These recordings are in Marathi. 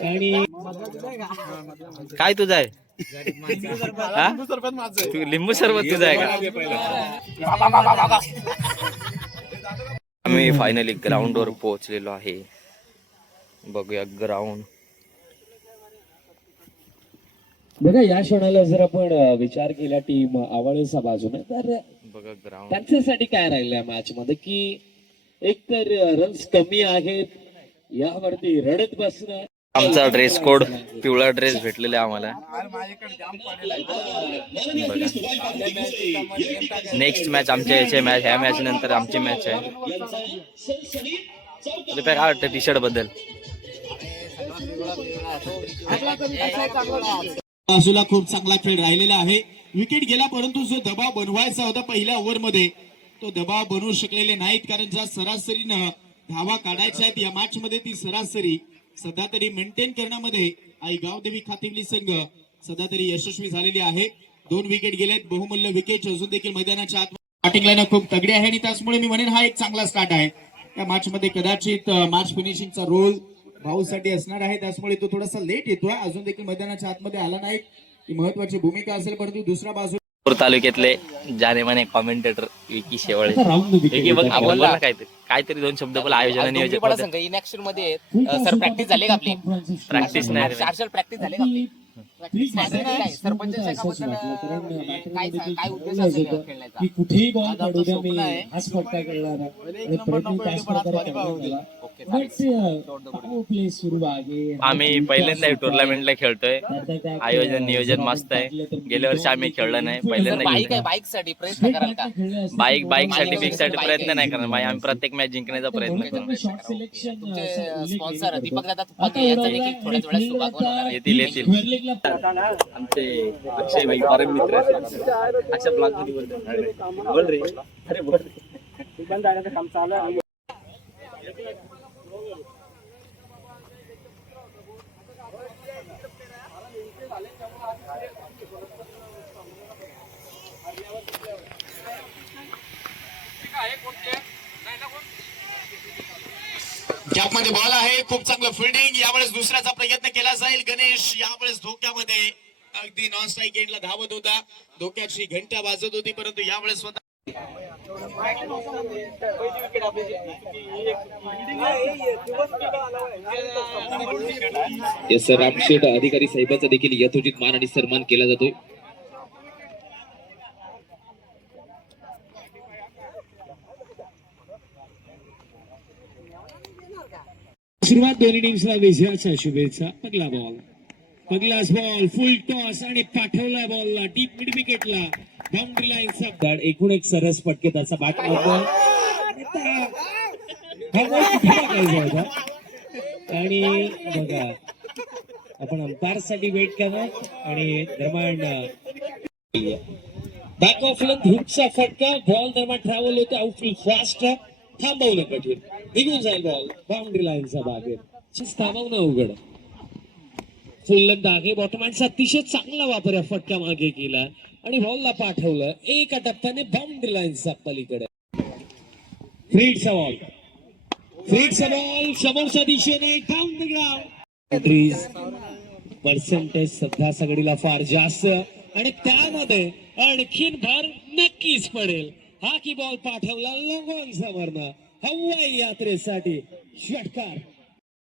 आणि काय तुझं आहे लिंबू सरबत तुझं आहे का? आम्ही फायनली ग्राउंड वर पोहोचलेलो आहे. बघूया ग्राउंड. बघा या क्षणाला जर आपण विचार केला टीम आवळेचा बाजूने तर बघा ग्राउंड त्यांच्यासाठी काय राहिलंय मॅच मध्ये की एक तर रन्स कमी आहेत यावरती रडत बसणं. आमचा ड्रेस कोड पिवळा ड्रेस भेटलेला आम्हाला. नेक्स्ट मॅच आमच्या याची मॅच, ह्या मॅच नंतर आमची मॅच आहे. काय वाटतं टी शर्ट बद्दल? बाजूला खूप चांगला खेळ राहिलेला आहे. विकेट गेला परंतु जो दबाव बनवायचा होता पहिल्या ओव्हर मध्ये तो दबाव बनवू शकलेले नाहीत. कारण ज्या सरासरीनं धावा काढायच्या आहेत या मॅच मध्ये ती सरासरी सध्या तरी मेंटेन करण्यामध्ये आई गावदेवी खातिवली संघ सध्या तरी यशस्वी झालेली आहे. 2 विकेट गेलेत, बहुमूल्य विकेट अजून देखील मैदानाच्या आत. बॅटिंग लाईन खूप तगडी आहे आणि त्याचमुळे मी म्हणेन हा एक चांगला स्टार्ट आहे. या मॅच मध्ये कदाचित मॅच फिनिशिंगचा रोल भाऊसाठी असणार आहे, त्याचमुळे तो थोडासा लेट येतोय. अजून देखील मैदानाच्या आतमध्ये आला नाही. ही महत्वाची भूमिका असेल. परंतु दुसऱ्या बाजू तालुक्यातले जानेमाने कॉमेंटेटर विकी शेवाळे. विकी बघ बोलला काहीतरी 2 शब्द बोला. आयोजन नियोजन इनॅक्शन मध्ये सर प्रॅक्टिस झाली का आपली? प्रॅक्टिस नाही चार्जर प्रॅक्टिस झाली का आपली? सरपंचाच्या काय उद्देश असेल खेळण्याचा? कुठेही बॉल काढू द्या मी हाच फटका करणार आम्ही पहिल्यांदा टुर्नामेंटला खेळतोय. आयोजन नियोजन मस्त आहे. गेल्या वर्षी आम्ही खेळलं नाही, पहिल्यांदा. बाईक साठी प्रयत्न कराल का? बाईक साठी प्रयत्न नाही करणार. आम्ही प्रत्येक मॅच जिंकण्याचा प्रयत्न करू. स्पॉन्सर दीपक दादा तुपाके यांचा देखील थोड्याच वेळात शुभागमन होणार आहे. येतील आमचे अक्षय भाई परम मित्र अशा ब्लॉग मध्ये बोल रे. अरे बोल. काम चालू आहे. गॅपमध्ये बॉल आहे. खूप चांगलं फिल्डिंग. यावेळेस दुसऱ्याचा प्रयत्न केला जाईल. गणेश यावेळेस धोक्यामध्ये अगदी नॉन स्ट्राईक एंडला धावत होता. धोक्याची घंटा वाजत होती परंतु यावेळेस स्वतः रामशेठ अधिकारी साहेबांचा देखील यथोचित मान आणि सन्मान केला जातोय. सुरुवात दोन्ही टीम्सला विजयाच्या शुभेच्छा. पगलास बॉल फुल टॉस आणि पाठवला बॉलला डीप मिड विकेटला बाउंड्री लाईनचा एकूण एक सरस फटके त्याचा बॅट आणि बघा आपण अंपायर साठी वेट करणार आणि दरम्यान बॅक ऑफ लेंथ हुकचा फटका बॉल दरम्यान ट्रॅव्हल होते. आउटफील्ड फास्ट थांबवलं कठीण निघून जाईल बॉल बाउंड्री लाईनचा बाहेर थांबवणं अवघड. फुल लेंथ आहे. बॉटमॅनचा अतिशय चांगला वापर या फटका मागे केला आणि बॉलला पाठवलं एका टप्प्याने बाउंड्री लाईनचा पलीकडे. फ्रीडचा बॉल समोरच्या दिशेने डाऊन द ग्राउंड. पर्सेंटेज सध्या सगळीला फार जास्त आणि त्यामध्ये आणखीन भर नक्कीच पडेल. हा की बॉल पाठवला लॉंग समोरनं हवाई यात्रेसाठी षटकार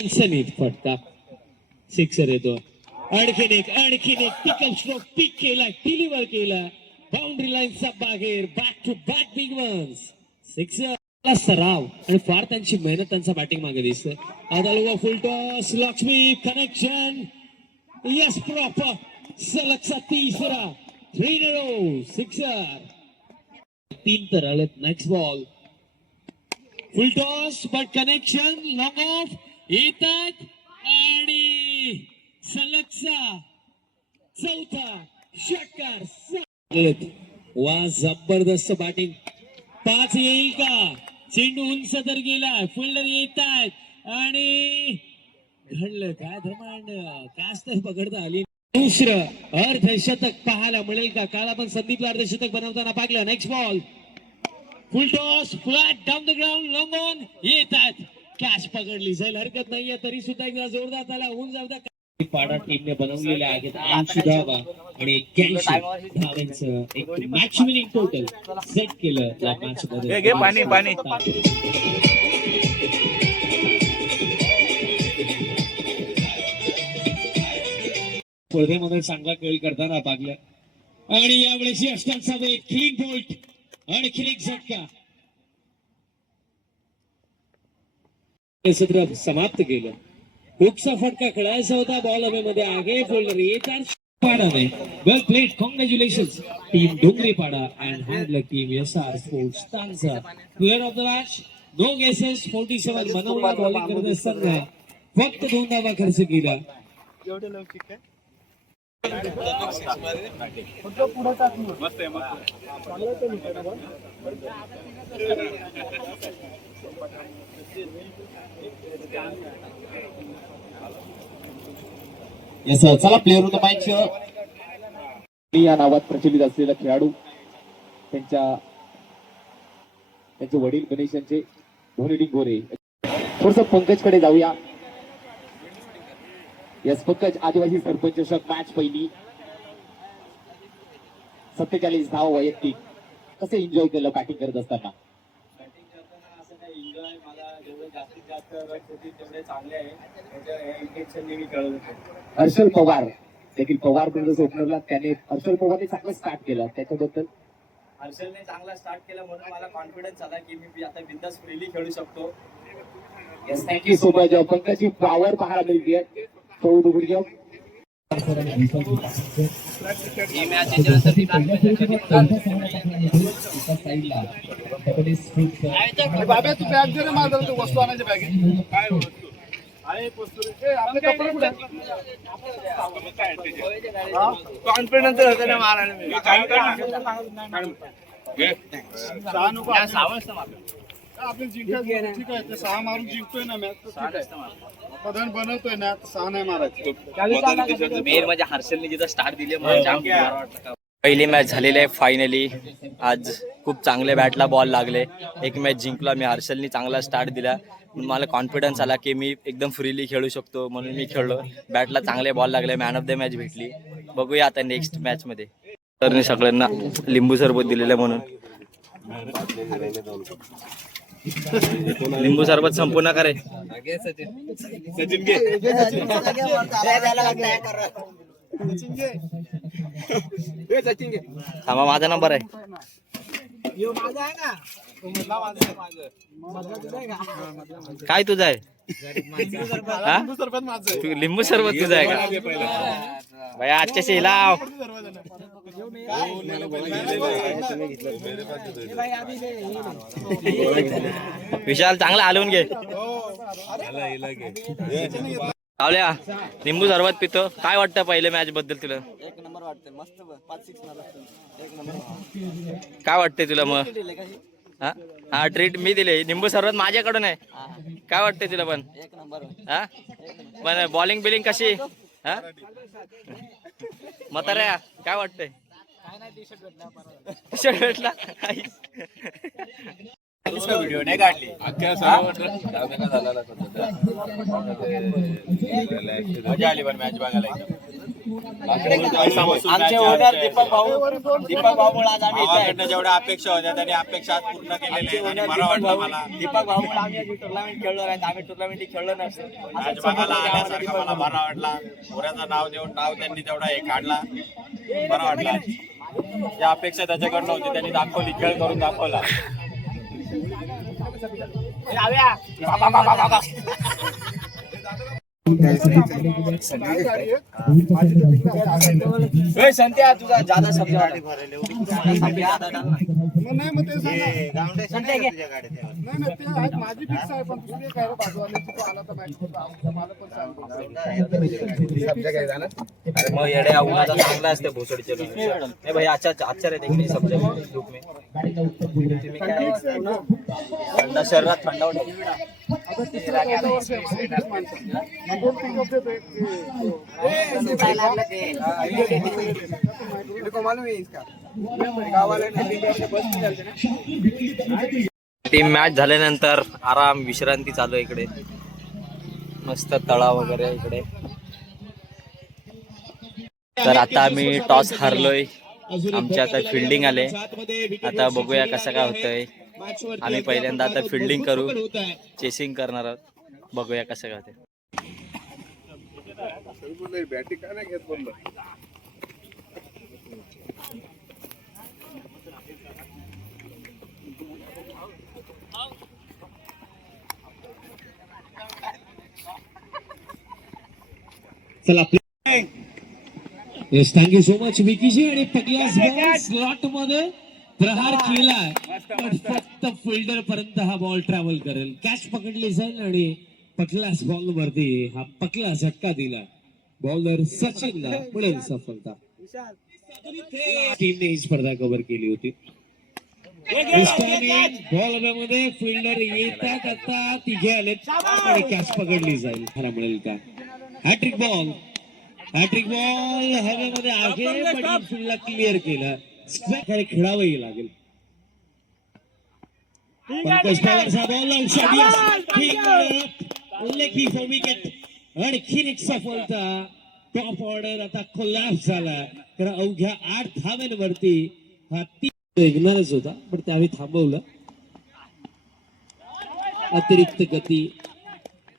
सनीत फटका सिक्सर येतो. आणखीन एक पिकअप स्ट्रोक पिक केला डिलिव्हर केला बाउंड्री लाईनचा बाहेर. Back to back big ones sixer. सराव आणि फार त्यांची मेहनत त्यांचा बॅटिंग मागे दिसते. आता फुल टॉस लक्ष्मी कनेक्शन यस प्रॉपर सलगचा तिसरा 3 सिक्सर. 3 तर आलेत. Next ball full toss but connection long off येतात आणि सलगचा चौथा षटकार. वा जबरदस्त बॅटिंग. 5 येईल का? चेंडू उंच तर गेला. फिल्डर येत आहेत आणि घडलं काय धर्मांड कास्त पकडता आली. दुसरं अर्धशतक पाहायला मिळेल का? काल आपण संदीपला अर्धशतक बनवताना पाहिलं. Next ball full toss flat down the ground long on येतात. कॅच पकडली जाईल हरकत नाहीये, तरी सुद्धा एकदा जोरदार त्याला होऊन जाऊ द्या. पाडा टीमने बनवलेले आहेत 80 धावा आणि 81 धावांचं एक मॅच विनिंग टोटल सेट केलं या मॅच मध्ये. पाणी स्पर्धेमध्ये चांगला खेळ करताना पागल्या आणि यावेळेस यष्टांचा एक क्लीन बोल्ट आणखी एक झटका हे सत्र समाप्त केलं. हुकचा फटका खेळायचा होता, बॉल हवेमध्ये आगे फोल्डर येतात पाडाने. Well played, congratulations team Dongri Pada and handler team SR sports तांजा. Player of the match no guesses 47 बनवला. बॉलिंग करत असताना फक्त 2 धावा खर्च केला. येस चला प्लेअर ऑफ द मॅच या नावात प्रचलित असलेला खेळाडू त्यांचे वडील गणेश यांचे धोनी डिंगोरे. थोडस पंकजकडे जाऊया. यस पंकज, आदिवासी सरपंच चषक मॅच पहिली 47 धाव वैयक्तिक. कसे एन्जॉय केलं बॅटिंग करत असताना? हर्षल पवार देखील पवार ब्रदर्स ओपनरला त्याने हर्षल पवारने चांगलं स्टार्ट केलं, त्याच्याबद्दल? हर्षलने चांगला स्टार्ट केला म्हणून मला कॉन्फिडन्स आला की मी आता बिंदास फ्रीली खेळू शकतो. Yes thank you so much. पंकजची पॉवर पाहायला मिळते. तो दुबळीगाव ही मॅच याच्यासाठी बाबा तू बॅग जरी माझं तू वस्तू आणायची बॅग काय कॉन्फिडन्स होतं ना मारायला. आपण जिंकायचं ठीक आहे, ते 6 मारून जिंकतोय ना मॅच तर ठीक आहे. प्रधान बनवतोय ना 6 नाही मारायचं. मेन म्हणजे हर्षलने जिथं स्टार्ट दिले मला जाम बरं वाटलं. पहिली मॅच झालेली आहे फायनली. आज खूप चांगले बॅटला बॉल लागले. एक मॅच जिंकला मी. हर्षलनी चांगला स्टार्ट दिला. मला कॉन्फिडन्स आला की मी एकदम फ्रीली खेळू शकतो, म्हणून मी खेळलो. बॅटला चांगले बॉल लागले. मॅन ऑफ द मॅच भेटली. बघूया आता नेक्स्ट मॅच मध्ये. तर सगळ्यांना लिंबू सरबत दिलेलं म्हणून लिंबू सरबत संपूर्ण करे. थांबा, माझा नंबर आहे. काय तुझा आहे? तू लिंबू सरबत तुझा आहे का भाई? आजच्या शेला विशाल चांगला हलवून घे. लावल्या लिंबू सरबत पितो. काय वाटतं पहिले मॅच बद्दल तुला? एक नंबर वाटते, मस्त 5-6 मारला एक नंबर. काय वाटतंय तुला मग? हा ट्रीट मी दिले. लिंबू सरबत माझ्याकडून आहे. काय वाटतंय तुला पण? एक नंबर. हा पण बॉलिंग बिलिंग कशी? हा म्हाताऱ्या काय वाटतंय? टी शर्ट भेटला. व्हिडिओ नाही काढली. मजा आली पण मॅच बघायला. आमचे ओनर दीपक भाऊ मुळे आज आम्ही जेवढ्या अपेक्षा होत्या त्यांनी अपेक्षा आज पूर्ण केलेल्या आहेत. दीपक भाऊ मुळे आम्ही टुर्नामेंट खेळलो नाही. आम्ही टुर्नामेंट खेळलो नसतो. मॅच बघायला आल्यासारखं मला बरा वाटला. पोऱ्याचं नाव देऊन त्यांनी तेवढा हे काढला. बरा वाटला. या अपेक्षा त्याच्याकडनं होती, त्यांनी दाखवली. खेळ करून दाखवला. संत्या तुझा ज्यादा शब्द नाही मग ते नाही माझी फिक्स आहे, पण दुसरी काय बाजूवाल्याची तो आला तर मॅच मला पण सांग. मग येड्या उन्हाचा चांगला असते भोसडीचे नाही भाई. अच्छा रे देखील सब्जेक्ट धूप में तुम्ही काय शरीरात थंड मालूम है इसका. टीम मॅच झाल्यानंतर आराम विश्रांती चालू आहे इकडे, मस्त तळाव वगैरे इकडे. तर आता आम्ही टॉस हारलोय, आमच्या आता फिल्डिंग आले. आता बघूया कसं काय होतंय. आम्ही पहिल्यांदा आता फिल्डिंग करू, चेसिंग करणार आहोत. बघूया कसं काय होतंय. बॅटिंग काय नाही घेत बोललो. चला येस, थँक्यू सो मच विकीजी. आणि पहिल्या स्लॉट मध्ये प्रहार केलाय, पण फक्त फिल्डर पर्यंत हा बॉल ट्रॅव्हल करेल. कॅच पकडली जाईल आणि पटलास बॉल वरती हा पकला झटका दिला. बॉलर सचिनला मिळेल सफलता. टीमने ही स्पर्धा कव्हर केली होती. बॉल मध्ये फिल्डर येतात, आता तिघे आलेत आणि कॅच पकडली जाईल. खरा मिळेल का? हॅट्रिक बॉल, हॅट्रिक बॉल हवेमध्ये आगे पण फील्डला क्लिअर केलं. स्क्वेअर खेळावंही लागेल. पंकज पवारचा बॉल उल्लेखी फॉर विकेट. आणखीन एक सफलता. टॉप ऑर्डर आता कोलॅप्स झाला, कारण अवघ्या 8 धावांवरती हा निघणारच होता, पण त्यावेळी थांबवलं. अतिरिक्त गती,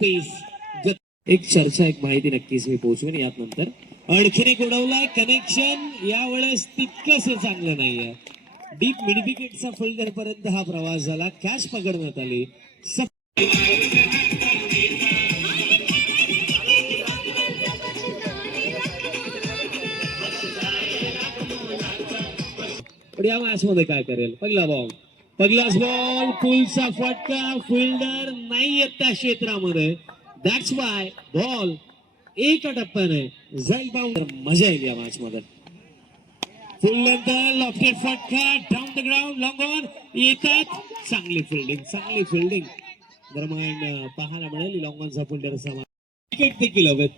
पेस, एक चर्चा, एक माहिती नक्कीच मी पोहोचवेन यात नंतर. आणखीन एक उडवलाय कनेक्शन, यावेळेस तितकंच चांगलं नाहीये. डीप मिड विकेटचा फिल्डर पर्यंत हा प्रवास झाला, कॅच पकडण्यात आली. पण या मॅच मध्ये काय करेल? पहिला बॉल, पहिलाच बॉल, पुलचा फटका, फिल्डर नाही येत त्या क्षेत्रामध्ये. दॅट्स वाय बॉल एका टप्प्याने जाईल बाउंडर. मजा येईल या मॅच मध्ये. फुल लेंथ लॉफ्टेड फटका, down the ground, long on येतात. चांगली फिल्डिंग, चांगली फिल्डिंग दरम्यान पाहायला मिळेल. लॉंग ऑनचा फिल्डर विकेट देखील हवेत.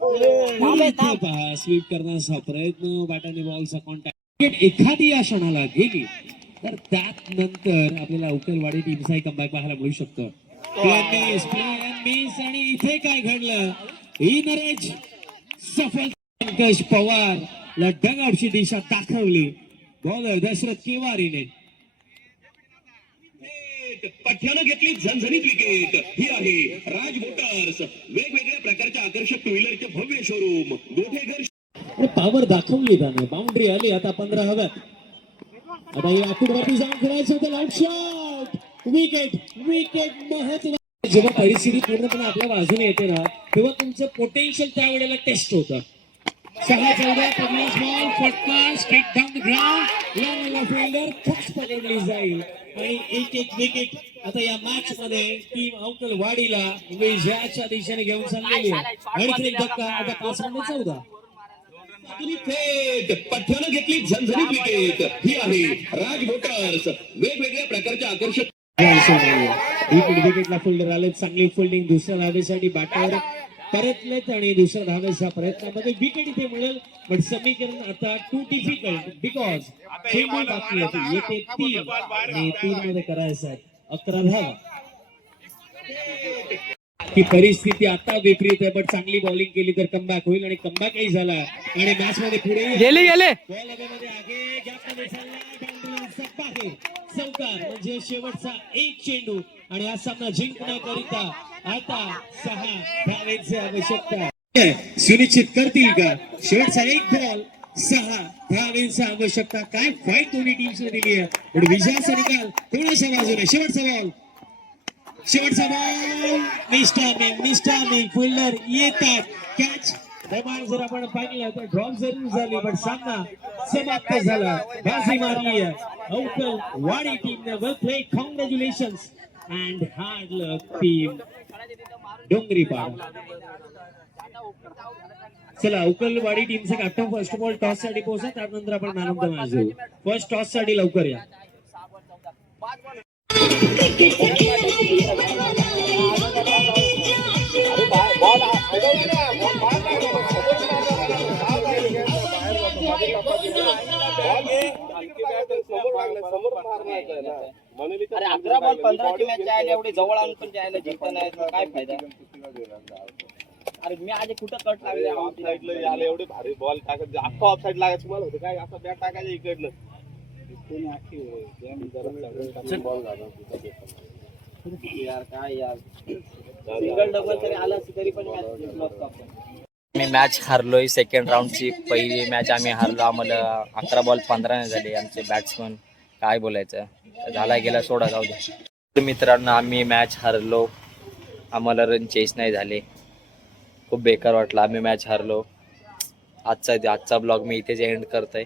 पहा स्वीप करण्याचा प्रयत्न, बॅटाने बॉलचा कॉन्टॅक्ट. एखादी या क्षणाला गेली तर त्यानंतर आपल्याला उकलवाडी टीमचाही कमबॅक पाहायला मिळू शकतो. आणि इथे काय घडलं? ही नरेज सफल. पंकज पवार ला डगआउटची दिशा दाखवली बॉलर दशरथ केवारीने. पठ्यानं घेतली झणझणीत विकेट. ही आहे राज मोटर्स, वेगवेगळ्या प्रकारच्या आकर्षक टू व्हीलरचे भव्य शोरूम. गोठेघर पॉवर दाखवली त्याने. बाउंड्री आली, आता 15 हव्यात. आता या वरती जाऊन खेळायचं होतं. लाऊड शॉट, विकेट, विकेट महत्व. जेव्हा परिस्थिती पूर्णपणे आपल्या बाजूने येते ना, तेव्हा तुमचं पोटेन्शियल त्यावेळेला टेस्ट होतं. 6-14 पहिलाच बॉल, फटका, straight down the ground, fielder catch पकडली जाईल आणि एक विकेट. आता या मॅच मध्ये टीम अवकलवाडीला विजयाच्या दिशेने घेऊन चाललेली आहे. आणखी एक धक्का. आता 5-14 पठ्यानं घेतली झणझणीत विकेट. ही आहे राज मोटर्स, वेगवेगळ्या प्रकारच्या आकर्षक. विकेटला फिल्डर आले. चांगली फिल्डिंग. दुसऱ्या धावेसाठी बॅटर परतलेत आणि दुसऱ्या धावेच्या प्रयत्नामध्ये विकेट इथे मिळेल. पण समीकरण आता टू डिफिकल्ट, बिकॉज चेंडू बाकी आहे. येते 3 आणि 3 मध्ये करायचं आहे 11 धावा. ही परिस्थिती आता विपरीत आहे, पण चांगली बॉलिंग केली तर कमबॅक होईल आणि कमबॅकही झाला. आणि मॅच मध्ये पुढे गेले बॉल मध्ये आगे गॅपमध्ये चालला, बाहेर चौकार. म्हणजे शेवटचा एक चेंडू आणि हा सामना जिंकण्याकरिता आता 6 धावेची आवश्यकता. सुनिश्चित करतील का? शेवटचा एक बॉल, 6 धावेची आवश्यकता. काय फाईट दोन्ही टीम्सने दिली आहे, पण विजयाचा निकाल कोणाच्या बाजूने? शेवटचा बॉल, शेवटचा बॉल, मिस्टामिंग फिल्डर येतात. कॅच दरम्यान जर आपण पाहिलं तर ड्रॉप जरूर झाली, पण सामना समाप्त झाला. बाजी मारली आहे अवकलवाडी टीमने. Well play, congratulations and hard luck team Dongripada. चला, अवकलवाडी टीमचा captain first of all toss साठी पोहोचा, त्यानंतर आपण मॅन ऑफ द मॅच घेऊ. फर्स्ट टॉस साठी लवकर या. बॉल अरे 11 बॉल 15ची मॅच जायला एवढी जवळ आणून पण जायला जिंकता नाही तर काय फायदा. अरे मी आधी कुठं कट लागले ऑफ साईडला यायला एवढे भारी बॉल टाकत अख्खा ऑफ साईड लागायचं मला होतं काय असं बॅट टाकायचं इकडनं बॉल यार काय यार सिंगल डबल तरी आला तरी पण मॅच जिंकलो असतो आपण. मी मॅच हारलोय सेकंड राऊंडची पहिली मॅच आम्ही हारलो. आम्हाला 11 बॉल 15 झाले. आमचे बॅट्समन काय बोलायचं झाला गेला सोडा जाऊ दे. तर मित्रांनो आम्ही मॅच हारलो. आम्हाला रन चेस नाही झाले. खूप बेकार वाटलं. आम्ही मॅच हारलो. आजचा ब्लॉग मी इथेच एंड करतोय.